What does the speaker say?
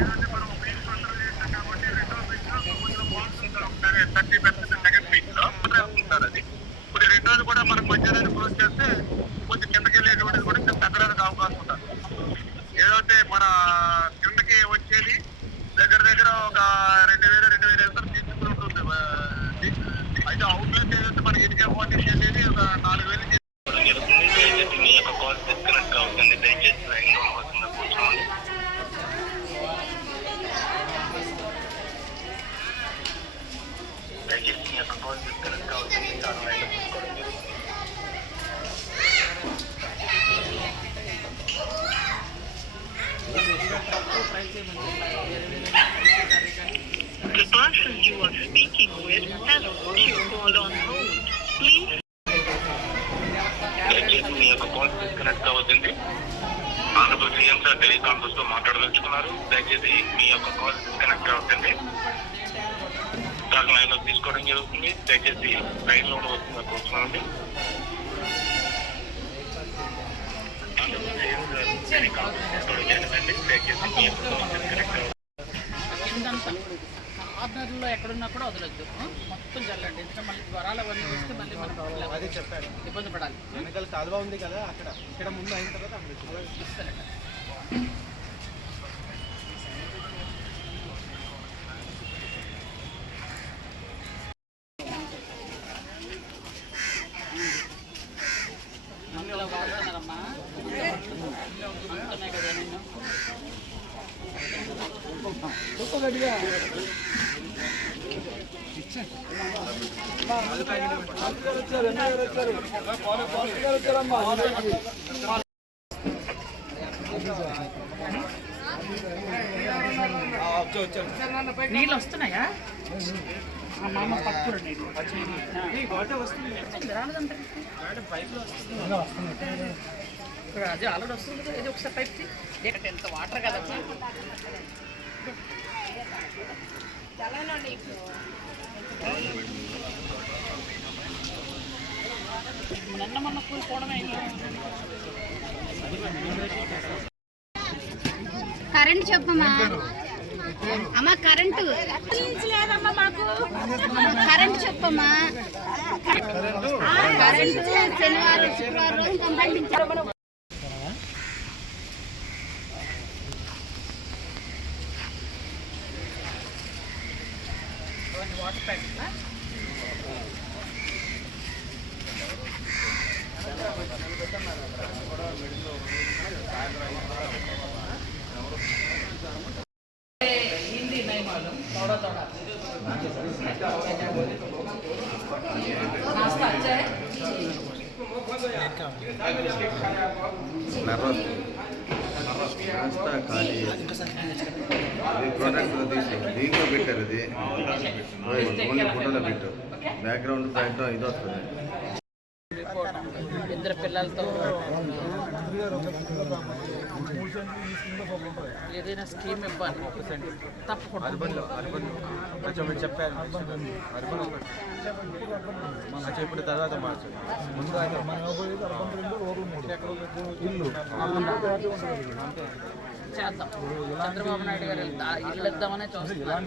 ఏదంటే మనం piece control చేస్తాం కాబట్టి రెండో పీస్ లో కొంచెం బాగుంటుంది. ఒకసారి 30% సెకండ్ పీస్ లో సార్ అది. ఇప్పుడు రెండోది కూడా మనకు మధ్యలో క్లోజ్ చేస్తే కొంచెం కిందకి వెళ్ళేటువంటిది కూడా కొంచెం తగ్గడానికి అవకాశం ఉంటుంది. ఏదైతే మన కిందకి వచ్చేది దగ్గర దగ్గర ఒక 2000 ఎకరం తీసుకుని ఉంటుంది. అయితే అవుట్లెట్ ఏదైతే మనకి ఇదిగా క్వాంటిటీ అనేది ఒక 4000 మీ యొక్క కాల్ డిస్కనెక్ట్ అవుతుంది. దయచేసి లైన్ లో వస్తుందా కూర్చోండి. దయచేసి మీ యొక్క కాల్ డిస్కనెక్ట్ అవుతుంది. చాలా లైన్ లో తీసుకోవడం జరుగుతుంది. The person you are speaking with has put your call on hold. Please. దయచేసి మీ యొక్క కాల్ డిస్కనెక్ట్ అవుతుంది. ఆనరబుల్ సీఎం సార్ టెలికాన్ఫరెన్స్ లో మాట్లాడదలుచుకున్నారు. దయచేసి మీ యొక్క కాల్ డిస్కనెక్ట్ అవుతుంది. చాలా లైన్ లో తీసుకోవడం జరుగుతుంది. దయచేసి లైన్ లో వస్తుందా కూర్చోండి. ఆనరబుల్ సీఎం సార్ టెలికాన్ఫరెన్స్ లో జరిగిందండి. దయచేసి మీ యొక్క కాల్ డిస్కనెక్ట్ అవుతుంది. కార్నర్లో ఎక్కడున్నా కూడా వదలొద్దు, మొత్తం చల్లండి. ఎందుకంటే మళ్ళీ జ్వరాలు అవన్నీ వస్తే మళ్ళీ మనం అదే చెప్పారు, ఇబ్బంది పడాలి. వెనకాల కాలువ ఉంది కదా, అక్కడ ఇక్కడ ముందు అయిన తర్వాత అక్కడ ఇస్తారట. మంగళ వాడుతున్నారమ్మా, అంటున్నాయి కదా నేను నీళ్ళు వస్తున్నాయా? మామ పట్టు రాలేదంటే అదే ఆల్రెడీ వస్తుంది కదా, ఇది ఒకసారి పైప్కి ఎంత వాటర్ కదా. నిన్న మొన్న కూలిపోవడమే. కరెంట్ చెప్పమ్మా అమ్మ, కరెంటు లేదమ్మా మాకు. కరెంట్ చెప్పమ్మా, కరెంటు శనివారం శుక్రవారం రోజు పంపించారు. వాటర్ ప్యాకెట్లా हिंदी नहीं मालूम, थोड़ा थोड़ा नाश्ता अच्छा है। నాస్తా ఖాళీ ప్రోడక్ట్ దీంట్లో పెట్టారు. ఇది ఓన్లీ ఫోటోలో పెట్టు, బ్యాక్గ్రౌండ్ ప్యాంట్ ఇది వస్తుంది. ఇద్దరు పిల్లలతో ఏదైనా స్కీమ్ ఇవ్వాలి తప్పకుండా. చెప్పారు చెప్పిన తర్వాత మార్చు. ముందు ఇల్లు చేద్దాం. చంద్రబాబు నాయుడు గారు ఇల్లు ఇద్దామనే చూస్తున్నాం.